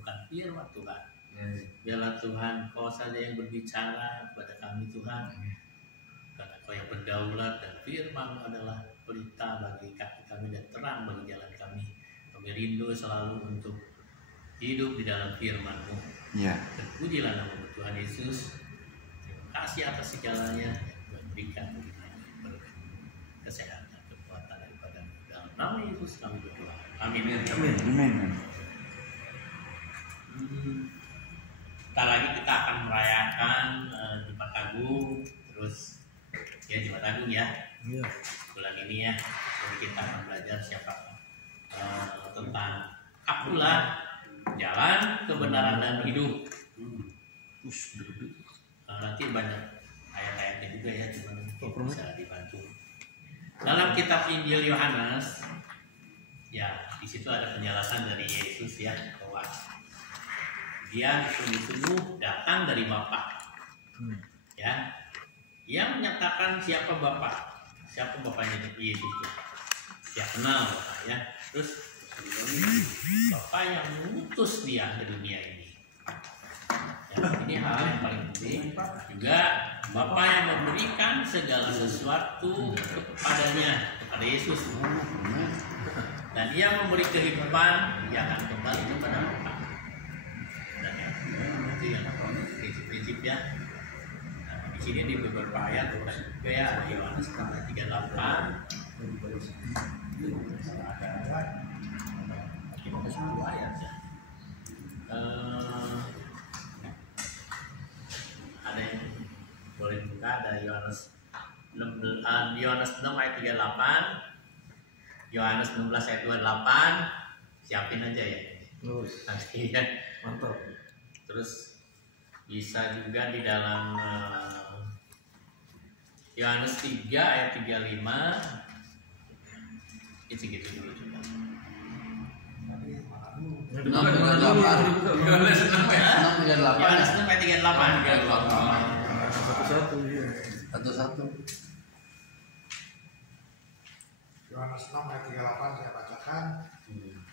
merenungkan firman Tuhan. Biarlah Tuhan Kau saja yang berbicara kepada kami Tuhan, karena Kau yang berdaulat dan firman adalah pelita bagi kaki kami dan terang bagi jalan kami. Kami rindu selalu untuk hidup di dalam firman-Mu. Dan pujilah nama Tuhan Yesus. Terima kasih atas segalanya yang Tuhan berikan bagi kami, berkat kesehatan, kekuatan daripada dalam nama Yesus kami berdoa. Amin. Sebentar lagi kita akan merayakan Jumat Agung, terus ya Jumat Agung ya. Bulan ini ya, jadi kita akan belajar tentang akulah jalan kebenaran dan hidup. Nanti banyak ayat-ayatnya juga ya, cuma bisa dibantu. Dalam kitab Injil Yohanes, ya di situ ada penjelasan dari Yesus ya, bahwa Dia sungguh-sungguh datang dari Bapa. Ya, Dia menyatakan siapa Bapa, siapa Bapanya Yesus itu. Dia kenal Bapa ya. Terus Bapa yang mengutus Dia ke dunia ini. Ya, ini hal yang paling penting. Juga Bapa yang memberikan segala sesuatu kepadanya, kepada Yesus. Dan Dia memberi kehidupan, Dia akan kembali kepada Bapa. Dan itu yang prinsip-prinsip ya. Nah, di sini di beberapa ayat juga ya, ada Yohanes 38. Ada 10 ayat ya. Ada yang boleh buka, ada Yohanes 6 ayat 38, Yohanes 16 ayat 28, siapin aja ya. Nanti ya. Mantap. Terus bisa juga di dalam Yohanes 3 ayat 35. Itu gitu dulu juga. Yohanes 6 ayat 38. Satu-satu. Yohanes 6 ayat 38 saya bacakan.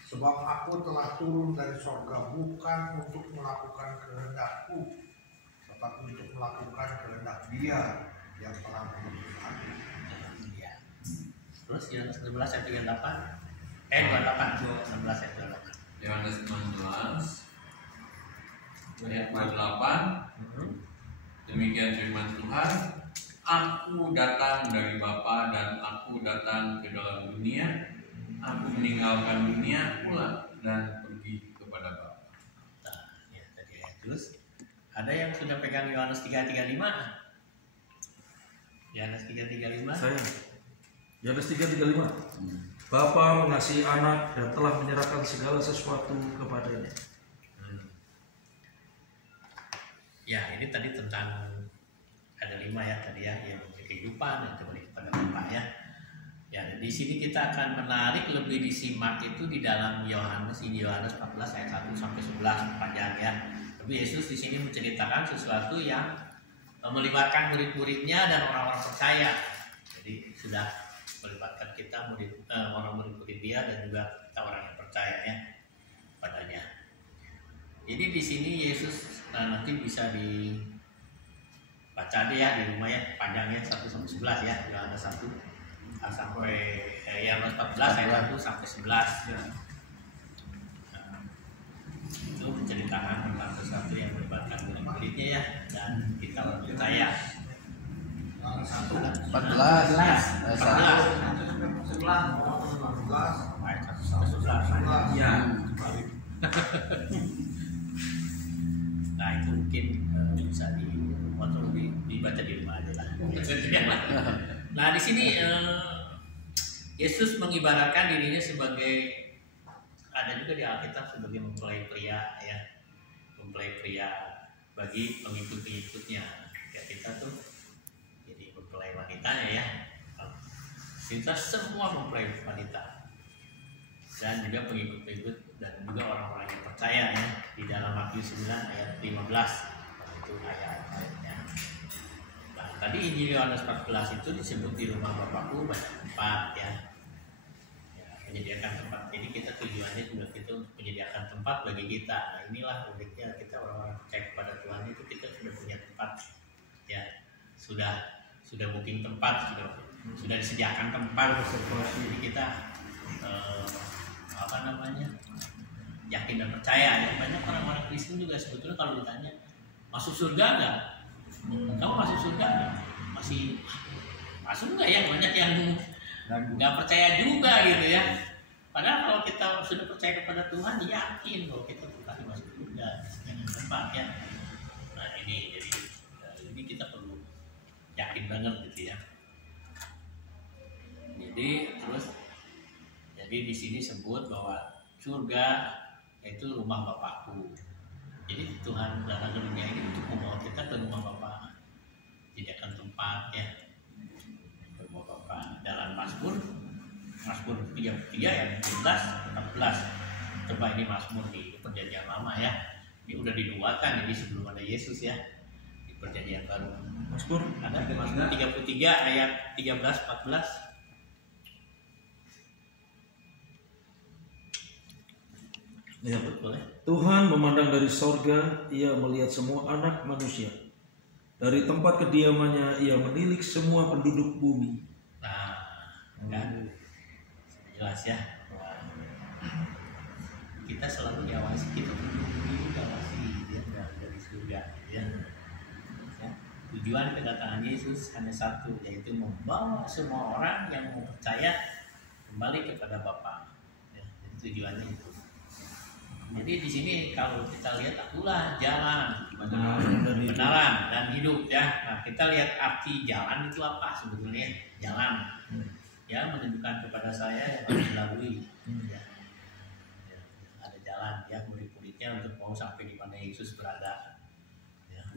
Sebab aku telah turun dari sorga bukan untuk melakukan kehendakku, tetapi untuk melakukan kehendak Dia yang telah mengutus aku. Terus Yohanes 16 ayat 38. 28. 16 ayat 28. Yohanes 16 ayat 28. Demikian firman Tuhan, Aku datang dari Bapa dan aku datang ke dalam dunia. Aku meninggalkan dunia pula dan pergi kepada Bapa. Nah, ya tadi ayat. Terus ada yang sudah pegang Yohanes 3:35? Yohanes 3:35. Saya. Yohanes 3:35. Bapa mengasihi anak dan telah menyerahkan segala sesuatu kepadanya. Ya, ini tadi tentang ada 5 ya tadi ya, yang kehidupan dan kembali kepada Bapa ya. Ya, di sini kita akan menarik lebih disimak itu di dalam Yohanes 14 ayat 1 sampai 11 panjang ya. Tapi Yesus di sini menceritakan sesuatu yang melibatkan murid-muridnya dan orang-orang percaya. Jadi sudah melibatkan kita orang murid-murid Dia dan juga kita orang yang percaya ya padanya. Jadi di sini Yesus nanti bisa dibaca deh ya di rumah ya, panjangnya 1 sampai 11 ya, Yohanes 1 sampai Yohanes 14 ayat 1 sampai 11. Itu menceritakan tentang sesuatu yang melibatkan murid-muridnya ya dan kita orang percaya. 14 ayat 1 sampai 11. Ya. Nah itu mungkin bisa dibaca di rumah aja lah. Nah di sini Yesus mengibaratkan dirinya sebagai, ada juga di Alkitab sebagai mempelai pria ya, mempelai pria bagi pengikut-pengikutnya. Ya kita tuh jadi mempelai wanitanya ya. Kita semua mempelai wanita dan juga pengikut-pengikut dan juga orang-orang yang percaya ya di dalam Matius 9 ayat 15 itu ayat-ayatnya. Nah, tadi Injil Yohanes 14 itu disebut di rumah Bapakku banyak tempat ya, menyediakan tempat Jadi kita tujuannya juga kita untuk menyediakan tempat bagi kita. Nah inilah uniknya kita orang-orang percaya kepada Tuhan itu kita sudah punya tempat, ya sudah booking tempat, sudah disediakan tempat. Jadi kita yakin dan percaya. Ya banyak orang-orang Kristen juga sebetulnya kalau ditanya masuk surga nggak? Kamu masuk surga nggak? Masuk nggak ya? Banyak yang nggak percaya juga gitu ya. Padahal kalau kita sudah percaya kepada Tuhan, yakin bahwa kita pasti masuk surga dengan tempat ya. Nah ini jadi ini kita perlu yakin banget gitu ya. Jadi di sini sebut bahwa surga itu rumah Bapakku. Jadi Tuhan datang ke dunia ini untuk membawa kita ke rumah Bapa, sediakan tempat ya, ke rumah Bapa. Dalam Mazmur 33 ayat 14. Coba ini Mazmur di Perjanjian Lama ya. Ini udah dinubuatkan jadi sebelum ada Yesus ya. Di Perjanjian Baru. Mazmur Ada Mazmur 33 ayat 13-14. Ya, betul. Tuhan memandang dari sorga, ia melihat semua anak manusia. Dari tempat kediamannya, ia menilik semua penduduk bumi. Nah, kan jelas ya. Kita selalu diawasi, kita penduduk bumi diawasi ya, dari surga ya. Tujuan kedatangan Yesus hanya satu, yaitu membawa semua orang yang mau percaya kembali kepada Bapa. Ya, jadi tujuannya itu. Jadi di sini kalau kita lihat akulah jalan, kebenaran dan hidup ya. Nah kita lihat arti jalan itu apa sebetulnya? Jalan, ya menunjukkan kepada saya yang harus dilalui. Ya. Ada jalan ya murid-muridnya untuk mau sampai di mana Yesus berada. Ya.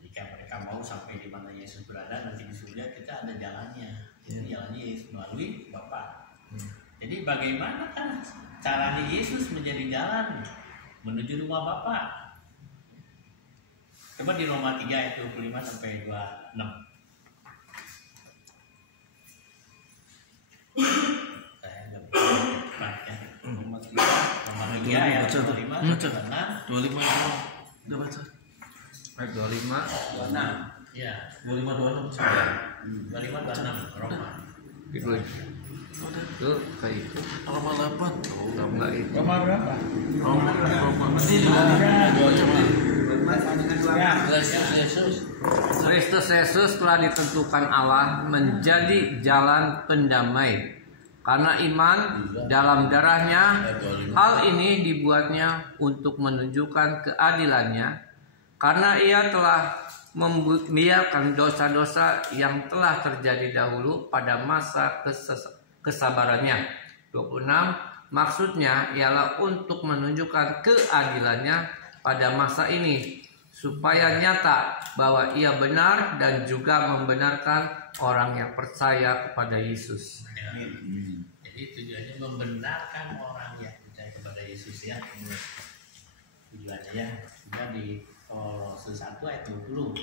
Jika mereka mau sampai di mana Yesus berada nanti di surga kita ada jalannya. Jadi jalannya Yesus melalui Bapa. Jadi bagaimana kan caranya Yesus menjadi jalan menuju rumah Bapa? Coba di Roma 3 ayat 25 sampai 26. Saya enggak bisa ya. Roma 3 ayat 25 sampai 25 udah baca. Ayat 25 26. Ya, 25 26 Roma. itu kayak itu Roma 8. enggak itu Roma berapa? Roma Kristus Yesus telah ditentukan Allah menjadi jalan pendamai karena iman dalam darahnya. Hal ini dibuatnya untuk menunjukkan keadilannya karena ia telah membiarkan dosa-dosa yang telah terjadi dahulu pada masa kesabarannya. 26. Maksudnya ialah untuk menunjukkan keadilannya pada masa ini supaya nyata bahwa ia benar dan juga membenarkan orang yang percaya kepada Yesus. Ya. Jadi tujuannya membenarkan orang yang percaya kepada Yesus ya. Tujuannya ya. Sudah di Kolose 1 ayat 20.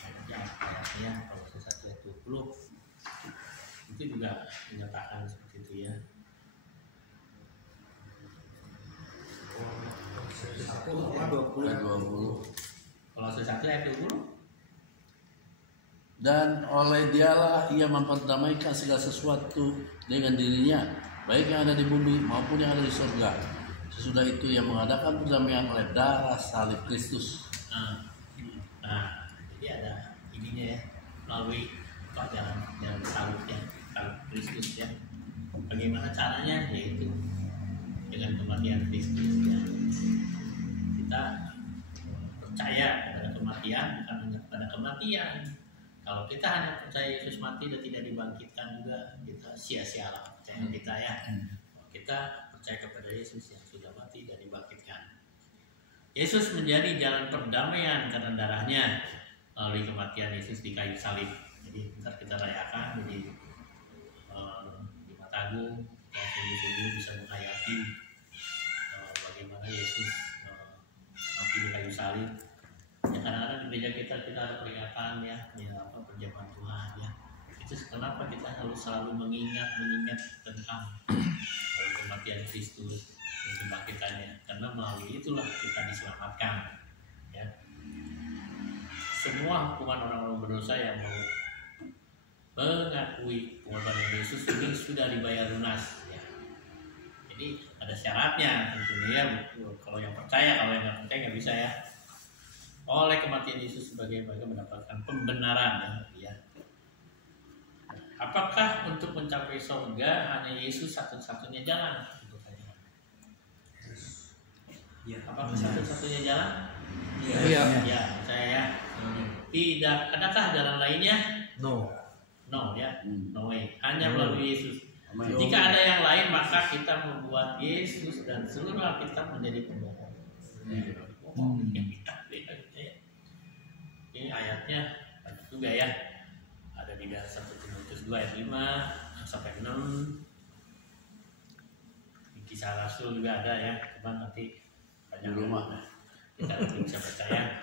Ayatnya Kolose 1 ayat 20. Itu juga menyatakan seperti itu ya. Kolose 1 ayat 20. Dan oleh dialah ia memperdamaikan segala sesuatu dengan dirinya, baik yang ada di bumi maupun yang ada di surga. Sesudah itu ia mengadakan perdamaian oleh darah salib Kristus. Nah, jadi ada ininya ya, melalui jalan salibnya, salib Kristus ya. Bagaimana caranya? Yaitu dengan kematian Kristus ya. Kita percaya kepada kematian, bukan hanya kepada kematian. Kalau kita hanya percaya Yesus mati dan tidak dibangkitkan juga, kita sia-sialah percaya kita ya. Kita percaya kepada Yesus yang sudah mati dan dibangkitkan. Yesus menjadi jalan perdamaian karena darahnya melalui kematian Yesus di kayu salib. Jadi ntar kita rayakan jadi Jumat Agung dan sungguh-sungguh bisa menghayati bagaimana Yesus mati di kayu salib. Ya, kadang-kadang di gereja kita ada peringatan ya, perjamuan Tuhan ya. Itu Terus kenapa kita harus selalu mengingat tentang kematian Kristus dan kebangkitannya? Karena melalui itulah kita diselamatkan. Ya. Semua hukuman orang-orang berdosa yang mau mengakui pengorbanan Yesus ini sudah dibayar lunas. Ya. Jadi ada syaratnya tentunya ya. Kalau yang percaya, kalau yang nggak percaya nggak bisa ya. Oleh kematian Yesus sebagai mereka mendapatkan pembenaran. Ya. Apakah untuk mencapai surga hanya Yesus satu-satunya jalan? Ya, apakah satu-satunya jalan? Iya. Ya, saya ya. Tidak, adakah jalan lainnya? No. No ya, no way. Hanya melalui Yesus. Amin. Jika ada yang lain, maka kita membuat Yesus dan seluruh Alkitab menjadi pembohong. Ini ayatnya banyak juga ya. Ada di 1 Timotius 2 ayat 5 sampai 6. Di Kisah Rasul juga ada ya. Cuman nanti banyak Di rumah. kita belum bisa percaya.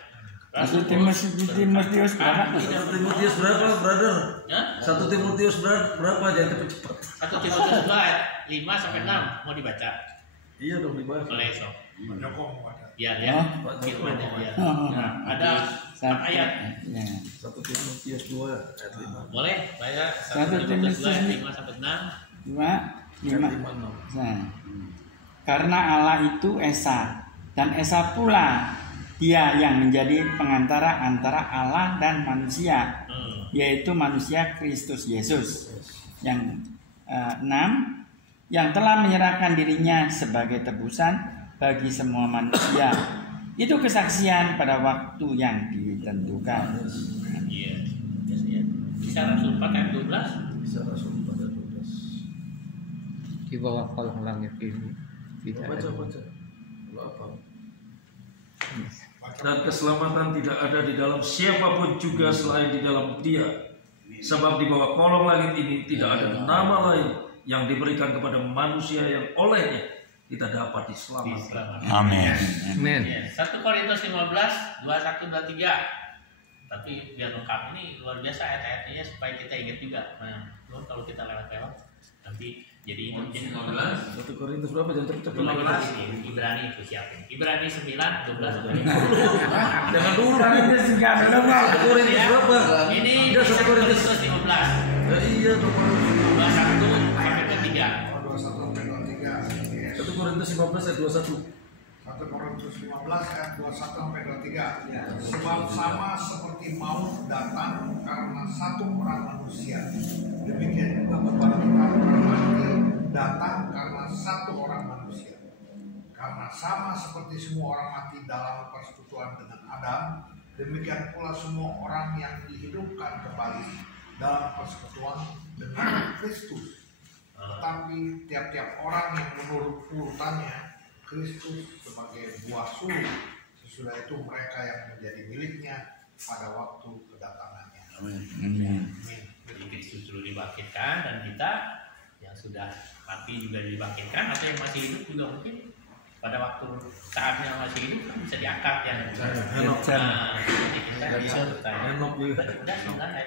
Satu Timotius berapa? 1 Timotius berapa, brother? Ya? 1 Timotius berapa? Jangan cepet-cepet. 1 Timotius 2 ayat 5 sampai 6 mau dibaca. Iya dong, dibahas. Boleh sok. Menyokong pada. Biar ya. Firman-nya biar. Nah, ada ayat. Ya. 1 Timotius 2 ayat 5. Boleh baca 1 1 Timotius 2 ayat Timotius 5 sampai 6. 5. Nah, karena Allah itu Esa, dan Esa pula Dia yang menjadi pengantara antara Allah dan manusia, yaitu manusia Kristus Yesus. Yang 6, yang telah menyerahkan dirinya sebagai tebusan bagi semua manusia. Itu kesaksian pada waktu yang ditentukan. Iya. Kisah Rasul 4 ayat 12. Bisa Rasul 4 ayat 12. Di bawah kolong langit ini tidak ada. Baca. Lo apa? Dan keselamatan tidak ada di dalam siapapun juga selain di dalam Dia. Sebab di bawah kolong langit ini tidak ada nama lain yang diberikan kepada manusia yang olehnya kita dapat diselamatkan. Amin. Amin. Ya, 1 Korintus 15 21 23. Tapi biar lengkap, ini luar biasa ayat-ayatnya supaya kita ingat juga. Nah, kalau kita lewat-lewat nanti jadi mungkin 15. 1 Korintus berapa? Jangan cepet-cepet. 15 Ibrani itu siapin. Ibrani 9 12. Jangan dulu. Korintus 1 Korintus berapa? Ini Udah, 1 1 Korintus. Korintus 15 Ya, iya dong. 21 sampai ke 3. 21 sampai 23. 1 Korintus 15 ayat 21. 1 Korintus 15 ayat 21 sampai 23. Sebab sama seperti maut datang karena satu orang manusia, demikian juga kebangkitan orang mati datang karena satu orang manusia. Karena sama seperti semua orang mati dalam persekutuan dengan Adam, demikian pula semua orang yang dihidupkan kembali dalam persekutuan dengan Kristus. Tetapi tiap-tiap orang yang menurut urutannya, Kristus sebagai buah sulung, sesudah itu mereka yang menjadi miliknya pada waktu kedatangannya. Amin. Jadi Kristus dulu dibangkitkan dan kita yang sudah mati juga dibangkitkan, atau yang masih hidup juga mungkin pada waktu saatnya masih hidup kan bisa diangkat ya. Henok. Nah, jadi kita bisa bertanya. Henok juga. Udah 9 ya.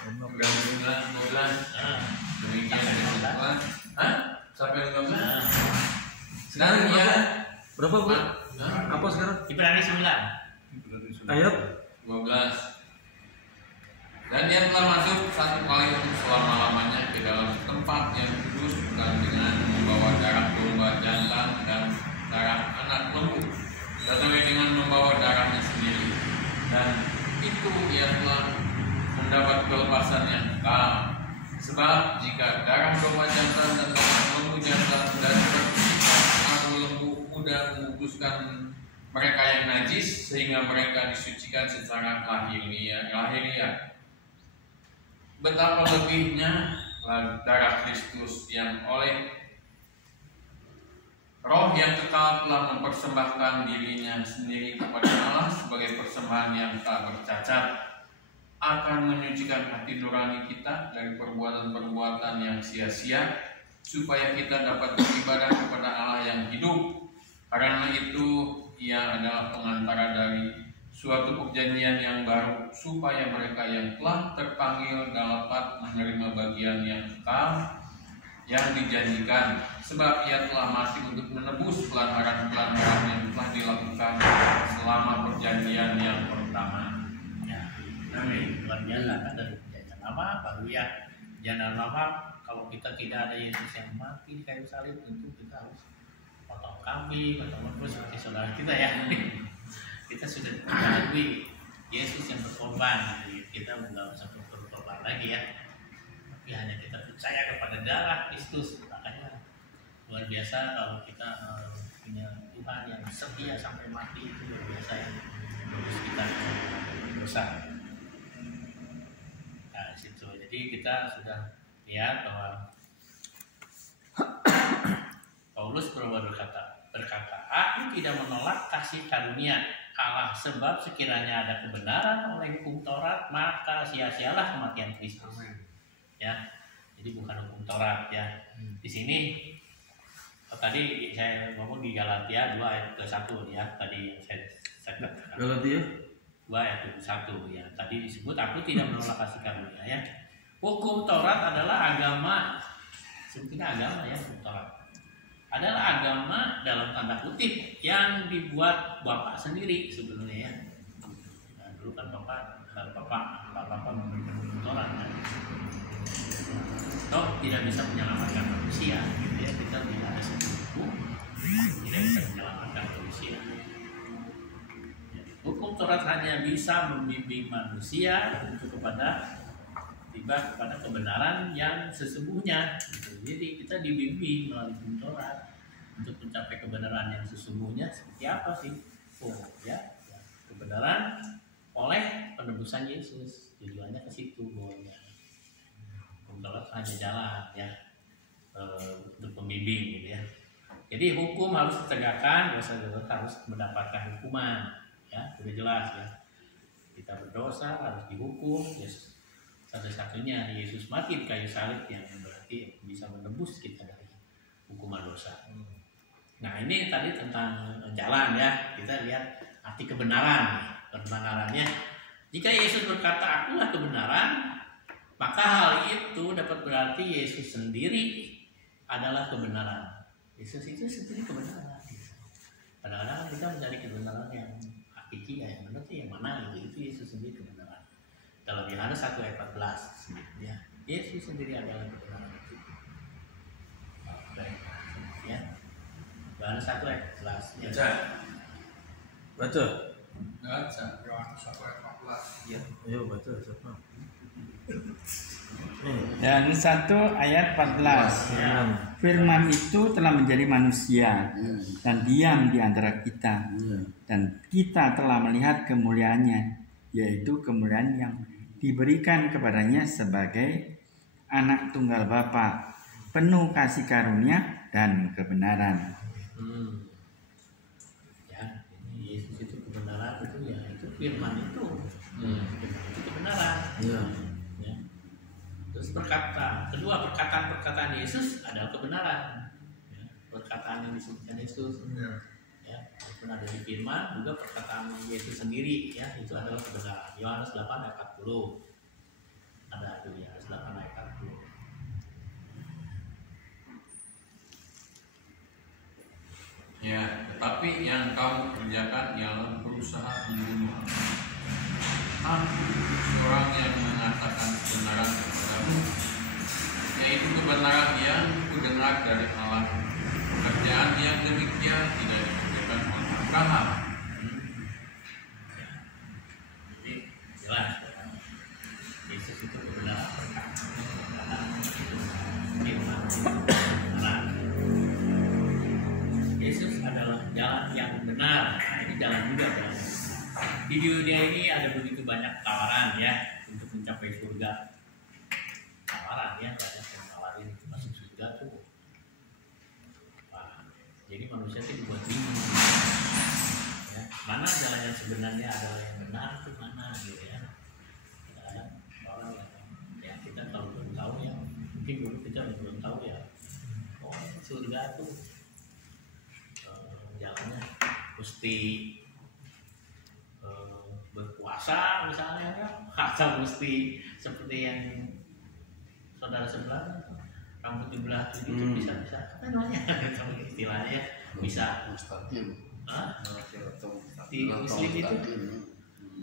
Udah 12. Nah, Demikian sampai 15. dengan Hah? Sampai 15? Nah, Sekarang ya. Berapa, Bu? Hah? Apa sekarang? Ibrani 9. Ayat 12. Dan dia telah masuk satu kali untuk selama-lamanya ke dalam tempat yang kudus, bukan dengan membawa darah domba jantan dan darah anak lembu, tetapi dengan membawa darahnya sendiri. Dan itu ia telah mendapat kelepasan yang kekal. Sebab jika darah domba jantan dan darah lembu jantan dan abu lembu muda menguduskan mereka yang najis sehingga mereka disucikan secara lahiriah, betapa lebihnya darah Kristus yang oleh Roh yang kekal telah mempersembahkan dirinya sendiri kepada Allah sebagai persembahan yang tak bercacat, akan menyucikan hati nurani kita dari perbuatan-perbuatan yang sia-sia, supaya kita dapat beribadah kepada Allah yang hidup. Karena itu ia adalah pengantara dari suatu perjanjian yang baru, supaya mereka yang telah terpanggil dapat menerima bagian yang kekal yang dijanjikan, sebab ia telah mati untuk menebus pelanggaran-pelanggaran yang telah dilakukan selama perjanjian yang pertama. Ya, ini luar biasa kan, dari perjanjian lama baru ya. Perjanjian lama, kalau kita tidak ada Yesus yang mati di kayu salib, tentu kita harus potong kambing, potong lembu seperti saudara kita ya. Kita sudah melalui Yesus yang berkorban, jadi kita nggak usah berkorban lagi ya. Tapi hanya kita percaya kepada darah Kristus. Makanya luar biasa kalau kita punya Tuhan yang setia sampai mati, itu luar biasa ya. Terus kita dosa. Nah, situ. Jadi kita sudah lihat bahwa Paulus berkata, aku tidak menolak kasih karunia Allah, sebab sekiranya ada kebenaran oleh hukum Taurat, maka sia-sialah kematian Kristus. Ya, jadi bukan hukum Taurat ya. Di sini tadi saya ngomong di Galatia 2 ayat 21 ya, tadi yang saya katakan. Galatia 2 ayat 21 ya. Tadi disebut aku tidak menolak kasih karunia ya. Hukum Taurat adalah agama, sebetulnya agama ya, hukum Taurat adalah agama dalam tanda kutip yang dibuat Bapak sendiri sebenarnya ya. Nah, dulu kan Bapak memberikan hukum Taurat kan. Toh tidak bisa menyelamatkan manusia gitu ya, kita tidak ada hukum tidak bisa menyelamatkan manusia. Hukum Taurat hanya bisa membimbing manusia untuk tiba kepada kebenaran yang sesungguhnya. Jadi kita dibimbing melalui hukum Taurat untuk mencapai kebenaran yang sesungguhnya seperti apa sih? Kebenaran oleh penebusan Yesus. Tujuannya ke situ bahwanya hukum Taurat hanya jalan ya untuk pembimbing gitu ya. Jadi hukum harus ditegakkan, dosa-dosa harus mendapatkan hukuman ya, sudah jelas ya. Kita berdosa harus dihukum, yes. Satu-satunya Yesus mati di kayu salib yang berarti bisa menebus kita dari hukuman dosa. Nah ini tadi tentang jalan ya. Kita lihat arti kebenaran. Kebenarannya, jika Yesus berkata akulah kebenaran, maka hal itu dapat berarti Yesus sendiri adalah kebenaran. Yesus itu sendiri kebenaran. Kadang-kadang kita mencari kebenaran yang hakiki, yang benar itu yang mana gitu. Itu Yesus sendiri kebenaran. Dalam Yohanes 1 ayat 14 ya, Yesus sendiri adalah kebenaran itu. Ya. Yohanes 1 ayat 14 ya. baca. Yohanes 1 ayat 14. Ya, ayo baca siapa? Dan 1 ayat 14. Ya. Firman itu telah menjadi manusia dan diam di antara kita, dan kita telah melihat kemuliaannya, yaitu kemuliaan yang diberikan kepadanya sebagai anak tunggal Bapa, penuh kasih karunia dan kebenaran. Ya, Yesus itu kebenaran itu ya, itu firman itu. Firman itu kebenaran. Ya. Ya. Terus kedua perkataan Yesus adalah kebenaran. Ya. Perkataan yang disebutkan Yesus. Ya, walaupun ada di firman, juga perkataan Yesus sendiri ya, itu adalah kebenaran. Yohanes 8 ayat 40. Ada itu ya, Yohanes 8 ayat 40. Ya, tetapi yang kamu kerjakan ialah berusaha membunuh aku, seorang yang mengatakan kebenaran kepadamu, yaitu kebenaran yang kudengar dari Allah. Pekerjaan yang demikian tidak dikerjakan oleh Abraham. Jadi jelas Yesus itu kebenaran. Yesus adalah jalan yang benar. Nah, ini jalan juga jalan. Di dunia ini ada begitu banyak tawaran ya untuk mencapai surga. Tawaran ya, banyak yang tawarin masuk surga tuh. Wah, jadi manusia itu dibuat bingung. Ya, mana jalan yang sebenarnya adalah yang benar tuh mana gitu ya. Ada orang yang kita kalau belum tahu ya, mungkin dulu kita belum tahu ya. Oh, surga tuh jalannya mesti dipaksa misalnya ya, atau mesti seperti yang saudara sebelah rambut dibelah itu bisa apa namanya istilahnya ya, bisa mustaqim. Hah? Di muslim itu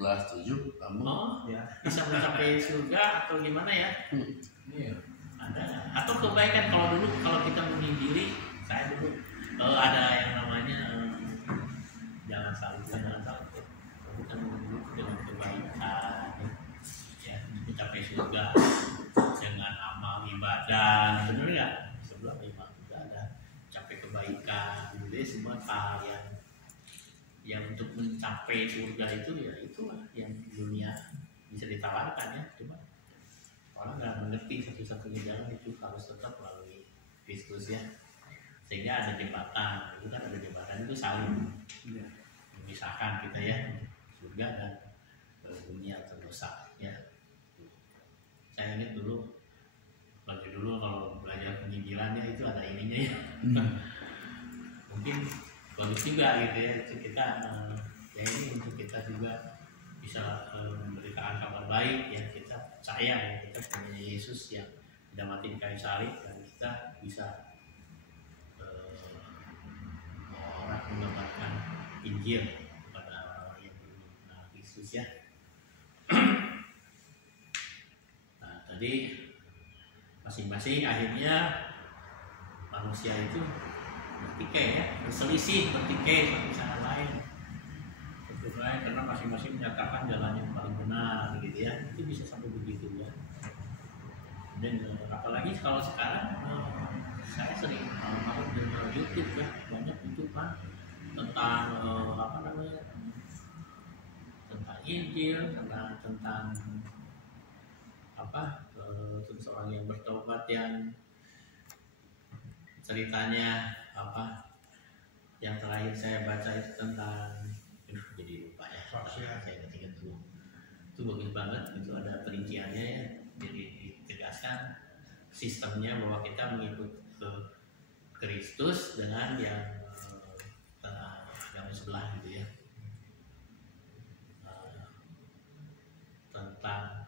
belah 7 kamu ya bisa mencapai surga atau gimana ya? Iya. Ada atau kebaikan kalau kita menginjili, saya dulu ada yang namanya jangan salib kita menginjili dengan kebaikan ya mencapai surga dengan amal ibadah, benar nggak? Sebelum iman ibadah mencapai kebaikan, jadi semua hal yang untuk mencapai surga itu ya itulah yang dunia bisa ditawarkan ya, cuma orang nggak mengerti satu-satunya jalan itu harus tetap melalui Kristus ya, sehingga ada jembatan itu kan, ada jembatan itu saling memisahkan kita ya surga dan dunia terdosa ya. Saya ingat dulu kalau belajar penginjilan ya itu ada ininya ya. Mungkin bagus juga gitu ya, itu kita ya ini untuk kita juga bisa memberikan kabar baik ya, kita percaya ya kita punya Yesus yang sudah mati di kayu salib dan kita bisa orang mengabarkan Injil kepada orang yang belum mengenal Kristus ya. Nah tadi masing-masing akhirnya manusia itu bertikai ya, berselisih, bertikai satu sama lain. Karena masing-masing menyatakan jalan yang paling benar gitu ya, itu bisa sampai begitu ya. Dan apalagi kalau sekarang saya sering mau dengar YouTube ya, banyak itu kan tentang apa namanya, tentang Injil, tentang apa, seorang yang bertobat yang ceritanya apa, yang terakhir saya baca itu tentang jadi lupa ya, saya ingat dulu. Itu bagus banget, itu ada perinciannya ya. Jadi ditegaskan sistemnya bahwa kita mengikut ke Kristus dengan yang sebelah gitu ya. Tentang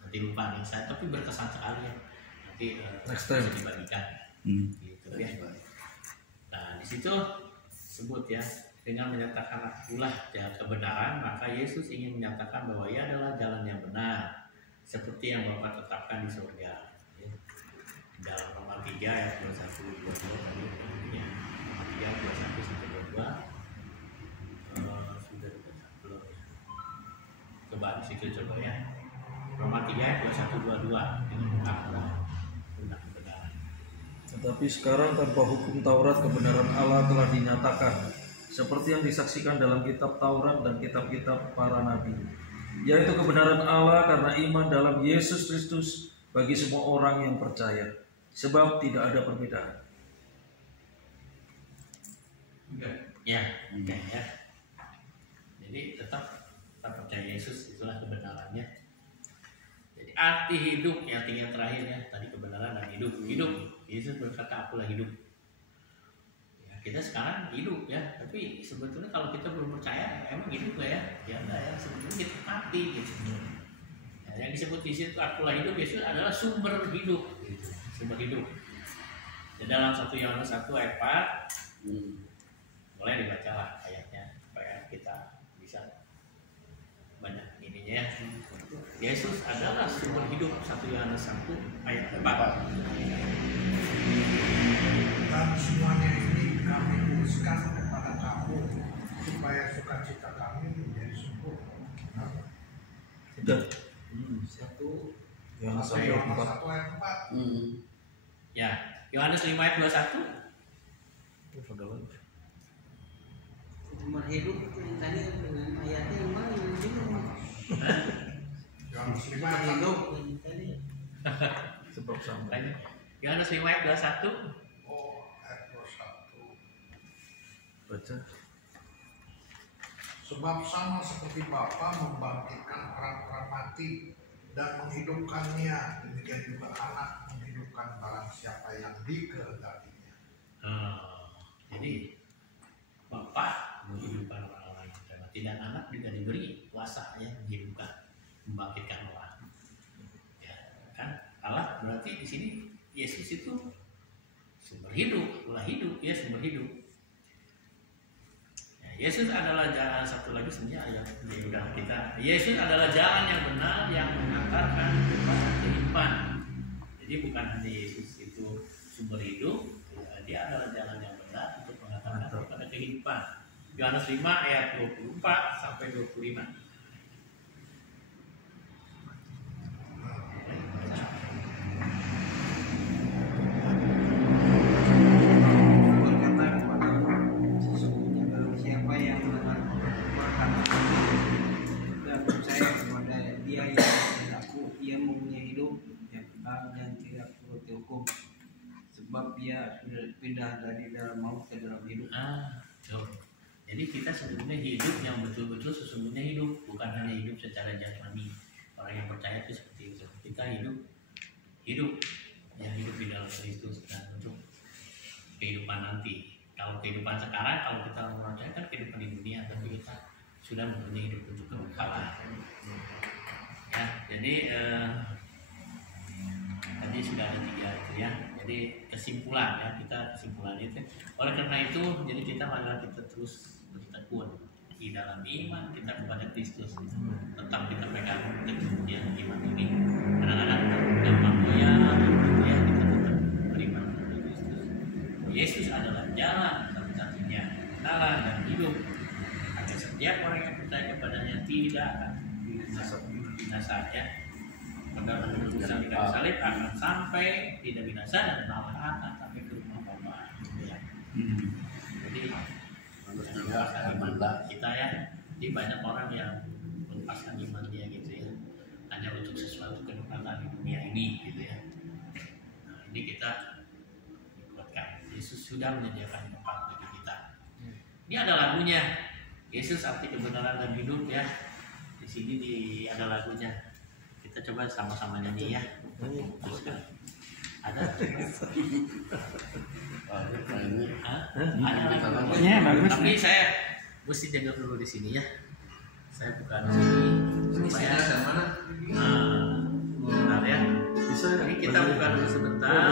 nanti lupa nih saya, tapi berkesan sekali ya. Nanti bisa dibagikan gitu ya. Nah di situ sebut ya, dengan menyatakan akulah jalan kebenaran, maka Yesus ingin menyatakan bahwa Ia adalah jalan yang benar, seperti yang Bapa tetapkan di surga. Ya. Dalam Roma 3 ayat 21-22 tadi, ya. Roma 3 21-22 sudah belum ya? Coba di situ coba ya. Roma 3 ayat 21-22 dengan mengakulah kebenaran. Tetapi sekarang tanpa hukum Taurat kebenaran Allah telah dinyatakan, seperti yang disaksikan dalam kitab Taurat dan kitab-kitab para nabi, yaitu kebenaran Allah karena iman dalam Yesus Kristus bagi semua orang yang percaya, sebab tidak ada perbedaan. Ya. Jadi tetap kita percaya Yesus, itulah kebenarannya. Jadi arti hidup yang artinya terakhir ya, tadi kebenaran dan hidup. Yesus berkata akulah hidup. Kita sekarang hidup ya, tapi sebetulnya kalau kita belum percaya emang hidup gak ya? Ya enggak ya, sebetulnya kita mati gitu. Ya, yang disebut di situ akulah hidup, Yesus adalah sumber hidup gitu. Sumber hidup. Dan dalam 1 Yohanes 1 ayat 4 boleh dibacalah ayatnya supaya kita bisa banyak ininya ya. Yesus adalah sumber hidup, 1 Yohanes 1 ayat 4. Dan semuanya ini kami tuliskan kepada kamu supaya sukacita kami menjadi sempurna. Sudah. 1 Yohanes 1 ayat 4. Ya, Yohanes 5 ayat 21. Sumber hidup itu tadi dengan ayatnya yang mana yang bingung. Yohanes 5 ayat Hidup tadi. sebab sama. Yohanes 5 ayat 21. Baca. Sebab sama seperti Bapa membangkitkan orang-orang mati dan menghidupkannya, demikian juga Anak menghidupkan barang siapa yang dikehendakinya. Jadi Bapa menghidupkan orang-orang yang sudah mati dan Anak berkuasa ya menghidupkan, membangkitkan orang. Ya, kan Allah berarti di sini Yesus itu sumber hidup, ulah hidup, ya sumber hidup. Ya, Yesus adalah jalan, satu lagi sebenarnya ayat di udah kita. Yesus adalah jalan yang benar yang mengantarkan kepada kehidupan. Jadi bukan hanya Yesus itu sumber hidup, ya, dia adalah jalan yang benar untuk mengantarkan kepada kehidupan. Yohanes 5 ayat 24 sampai 25. Sebab dia sudah pindah dari dalam maut ke dalam hidup. Jadi kita sebenarnya hidup yang betul-betul sesungguhnya hidup, bukan hanya hidup secara jasmani. Orang yang percaya itu seperti itu. Kita hidup yang hidup di dalam Kristus dan untuk kehidupan nanti. Kalau kehidupan sekarang, kalau kita mempercayakan kehidupan di dunia, tapi kita sudah mempunyai hidup untuk kekekalan. Ya, jadi tadi sudah ada 3 itu ya. Jadi kesimpulan ya, kita kesimpulan itu. Oleh karena itu, jadi kita marilah kita terus bertekun di dalam iman kita kepada Kristus. Tetap kita pegang teguh yang iman ini. Kadang-kadang gampang ya, kita tetap beriman kepada Kristus. Yesus adalah jalan satu-satunya, kebenaran dan hidup. Agar setiap orang yang percaya kepadanya tidak akan binasa ya. Pada urusan di kayu salib akan sampai tidak binasa dan malah akan sampai ke rumah Bapa. Ya. Jadi melepaskan iman kita ya. Jadi banyak orang yang melepaskan iman dia gitu ya, hanya untuk sesuatu kenikmatan di dunia ini gitu ya. Nah, ini kita dikuatkan. Yesus sudah menyediakan tempat bagi kita. Ini ada lagunya. Yesus arti kebenaran dan hidup ya. Di sini ada lagunya. Kita coba sama-sama nyanyi ya. Teruskan. Ada? Ada lagu. Ya, bagus. Tapi saya mesti dengar dulu di sini ya. Saya bukan di sini. Supaya mana? Bentar ya. Bisa. Ini kita buka dulu sebentar.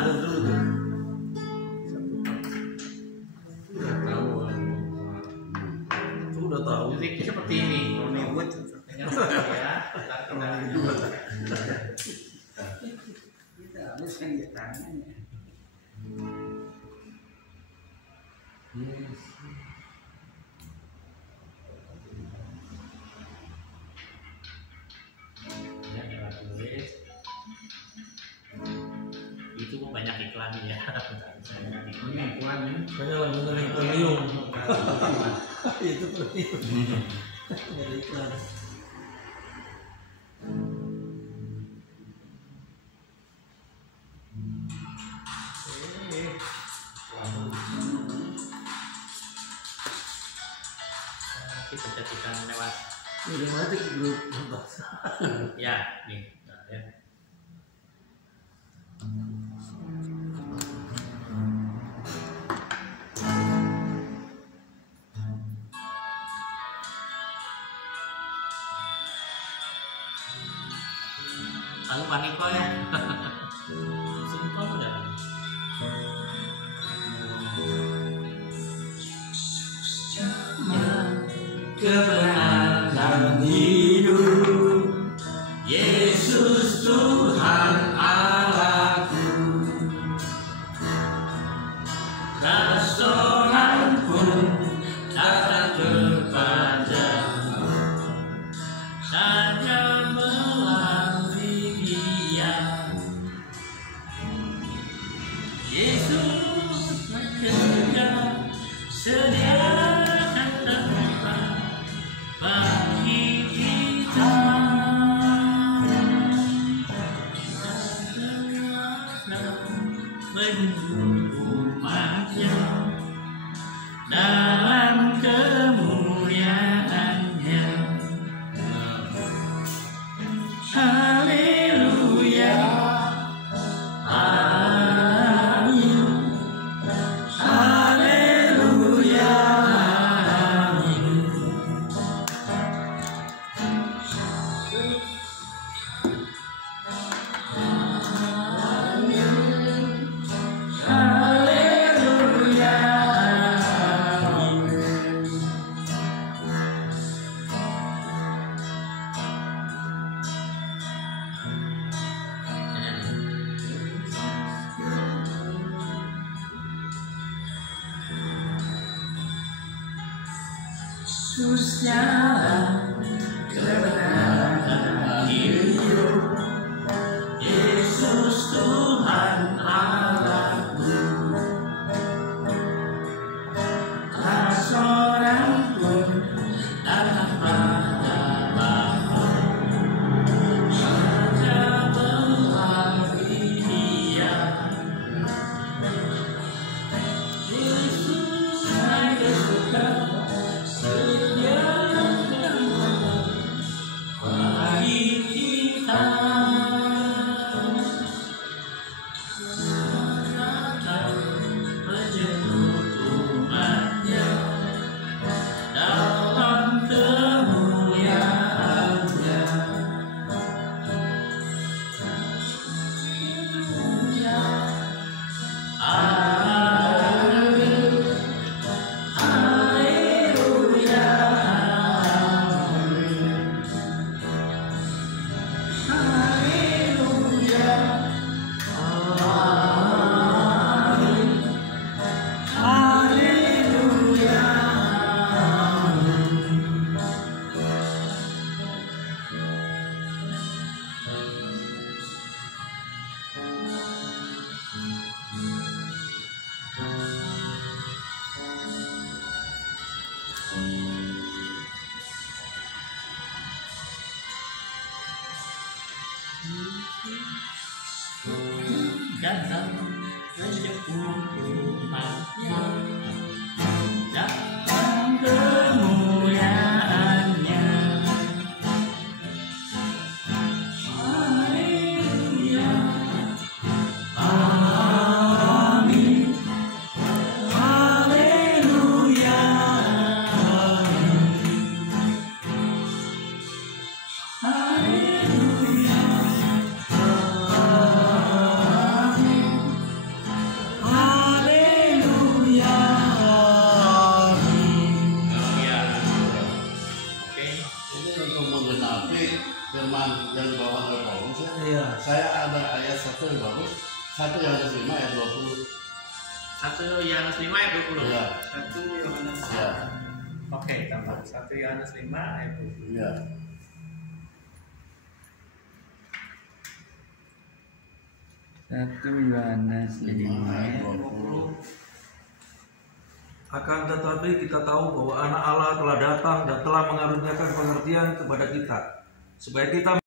Sudah tahu. Jadi seperti ini. Dengar ya. Kita harus yang tangannya. Itu banyak iklan ya. Banyak lagu dari premium. Itu premium. Ada iklan. Kita catikan lewat. Ini mati grup. Ya, nih. Ya. Lalu paniko ya. Simpel udah. Kebenaran hidup, Yesus Tuhan Allahku, tak seorang pun dapat terpajang, hanya melalui Dia. Yesus bekerja sediakan tempat Datang menjemput umatnya, datang kemuliaannya. Haleluya, amin. Haleluya, haleluya. Firman yang dibawakan oleh Paulus ya. Iya. Saya ada ayat 1 yang bagus, 1 Yohanes 5 ayat 20. 1 Yohanes 5 ayat 20. Iya. 1 Yohanes. Ya. Oke, tambah 1 Yohanes 5 ayat 20. Iya. Satu Yohanes 5 Ayat ayat 20. Akan tetapi kita tahu bahwa anak Allah telah datang dan telah mengaruniakan pengertian kepada kita, supaya kita